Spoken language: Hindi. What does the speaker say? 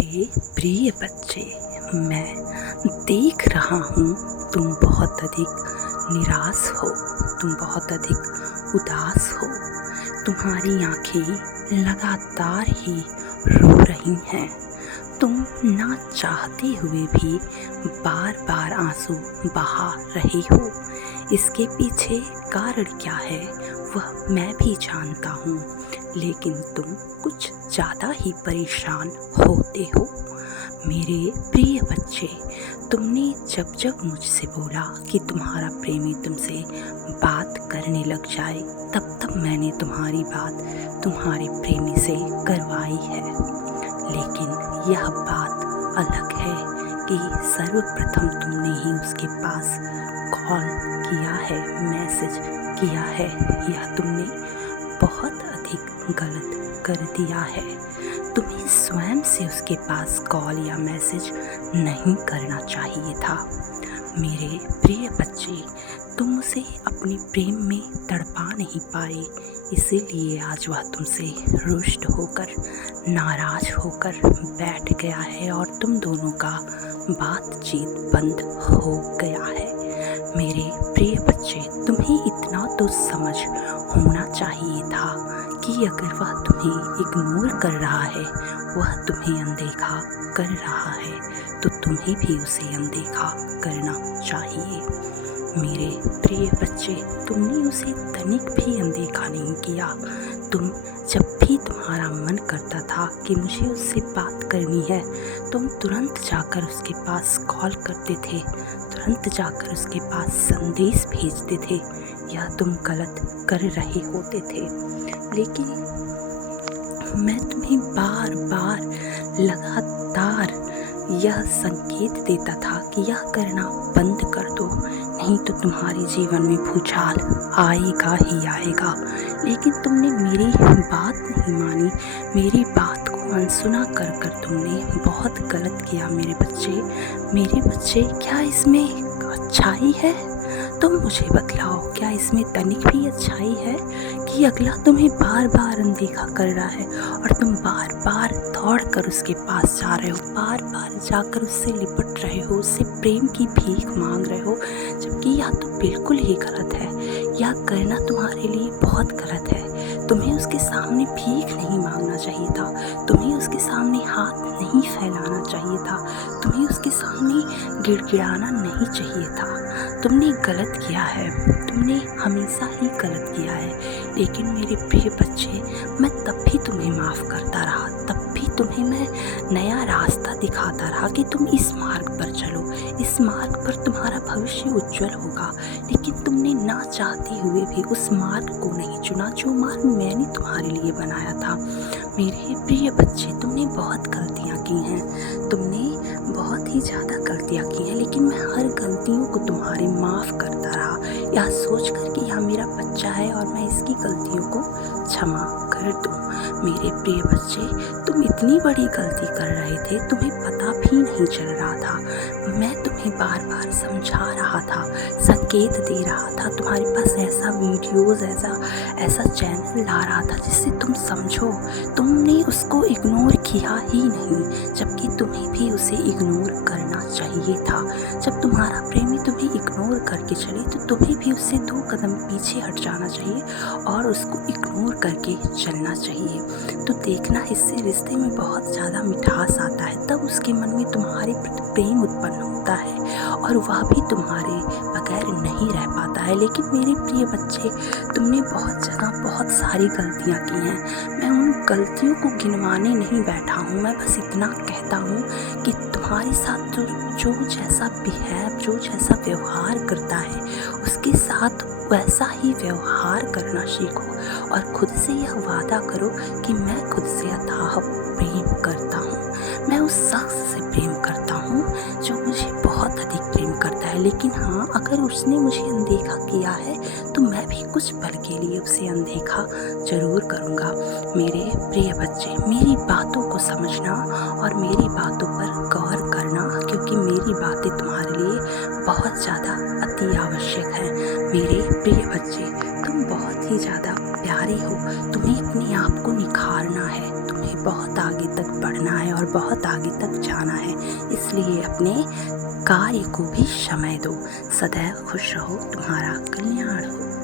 मेरे प्रिय बच्चे, मैं देख रहा हूँ तुम बहुत अधिक निराश हो, तुम बहुत अधिक उदास हो। तुम्हारी आंखें लगातार ही रो रही हैं। तुम ना चाहते हुए भी बार बार आंसू बहा रही हो। इसके पीछे कारण क्या है वह मैं भी जानता हूँ, लेकिन तुम कुछ ज़्यादा ही परेशान होते हो। मेरे प्रिय बच्चे, तुमने जब जब मुझसे बोला कि तुम्हारा प्रेमी तुमसे बात करने लग जाए, तब तब मैंने तुम्हारी बात तुम्हारे प्रेमी से करवाई है। लेकिन यह बात अलग है कि सर्वप्रथम तुमने ही उसके पास कॉल किया है, मैसेज किया है। यह तुमने बहुत अधिक गलत कर दिया है। तुम्हें स्वयं से उसके पास कॉल या मैसेज नहीं करना चाहिए था। मेरे प्रिय बच्चे, तुम उसे अपने प्रेम में तड़पा नहीं पाए, इसीलिए आज वह तुमसे रुष्ट होकर, नाराज होकर बैठ गया है और तुम दोनों का बातचीत बंद हो गया है। मेरे प्रिय बच्चे, तुम्हें इतना तो समझ होना चाहिए था कि अगर वह तुम्हें इग्नोर कर रहा है, वह तुम्हें अनदेखा कर रहा है, तो तुम्हें भी उसे अनदेखा करना चाहिए। मेरे प्रिय बच्चे, तुमने उसे तनिक भी अनदेखा नहीं किया। तुम जब भी तुम्हारा मन करता था कि मुझे उससे बात करनी है, तुम तुरंत जाकर उसके पास कॉल करते थे, तुरंत जाकर उसके पास संदेश भेजते थे। यह तुम गलत कर रहे होते थे, लेकिन मैं तुम्हें बार बार लगातार यह संकेत देता था कि यह करना बंद कर दो, नहीं तो तुम्हारे जीवन में भूचाल आएगा ही आएगा। लेकिन तुमने मेरी बात नहीं मानी, मेरी बात को अनसुना कर कर तुमने बहुत गलत किया। मेरे बच्चे, क्या इसमें अच्छाई है? तुम मुझे बतलाओ, क्या इसमें तनिक भी अच्छाई है कि अगला तुम्हें बार बार अनदेखा कर रहा है और तुम बार बार दौड़ कर उसके पास जा रहे हो, बार बार जाकर उससे लिपट रहे हो, उससे प्रेम की भीख मांग रहे हो, जबकि यह तो बिल्कुल ही गलत है। यह करना तुम्हारे लिए बहुत गलत है। तुम्हें उसके सामने भीख नहीं मांगना चाहिए था, तुम्हें उसके सामने हाथ नहीं फैलाना चाहिए था, तुम्हें उसके सामने गिड़गिड़ाना नहीं चाहिए था। तुमने गलत किया है, तुमने हमेशा ही गलत किया है। लेकिन मेरे प्रिय बच्चे, मैं तब भी तुम्हें माफ़ करता रहा, तब भी तुम्हें मैं नया रास्ता दिखाता रहा कि तुम इस मार्ग पर चलो, इस मार्ग पर तुम्हारा भविष्य उज्जवल होगा। लेकिन तुमने ना चाहते हुए भी उस मार्ग को नहीं चुना जो मार्ग मैंने तुम्हारे लिए बनाया था। मेरे प्रिय बच्चे, तुमने बहुत गलतियाँ की हैं, तुमने बहुत ही ज़्यादा गलतियाँ की हैं, लेकिन मैं हर गलतियों को तुम्हारे माफ़ करता रहा, यह सोचकर कि यह मेरा बच्चा है और मैं इसकी गलतियों को क्षमा कर दूँ। मेरे प्रिय बच्चे, तुम इतनी बड़ी गलती कर रहे थे, तुम्हें पता भी नहीं चल रहा था। मैं तुम्हें बार बार समझा रहा था, संकेत दे रहा था, तुम्हारे पास ऐसा वीडियोज़, ऐसा चैनल ला रहा था जिससे तुम समझो। तुमने उसको इग्नोर किया ही नहीं, जबकि तुम्हें भी उसे इग्नोर करना चाहिए था। जब तुम्हारा प्रेमी तुम्हें इग्नोर करके चले, तो तुम्हें भी उससे 2 कदम पीछे हट जाना चाहिए और उसको इग्नोर करके चलना चाहिए। तो देखना, इससे रिश्ते में बहुत ज़्यादा मिठास आता है, तब उसके मन में तुम्हारे प्रति प्रेम उत्पन्न होता है और वह भी तुम्हारे बगैर नहीं रह पाता है। लेकिन मेरे प्रिय बच्चे, तुमने बहुत जगह बहुत सारी गलतियाँ की हैं। मैं उन गलतियों को गिनवाने नहीं बैठा हूँ, मैं बस इतना कहता हूँ कि तुम्हारे साथ जो जैसा बिहेव, जो जैसा व्यवहार करता है, उसके साथ वैसा ही व्यवहार करना सीखो और खुद से यह वादा करो कि मैं खुद से अथाह प्रेम करता हूँ। मैं उस शख्स से प्रेम करता हूँ जो मुझे बहुत अधिक प्रेम करता है। लेकिन हाँ, अगर उसने मुझे अनदेखा किया है, तो मैं भी कुछ पल के लिए उसे अनदेखा ज़रूर करूँगा। मेरे प्रिय बच्चे, मेरी बातों को समझना और मेरी बातों पर गौर करना, क्योंकि मेरी बातें तुम्हारे लिए बहुत ज़्यादा अति आवश्यक हैं। मेरे प्रिय बच्चे, तुम बहुत ही ज़्यादा प्यारे हो, तुम्हें अपने आप को निखारना है, तुम्हें बहुत आगे तक बढ़ना है और बहुत आगे तक जाना है, इसलिए अपने कार्य को भी समय दो। सदैव खुश रहो, तुम्हारा कल्याण हो।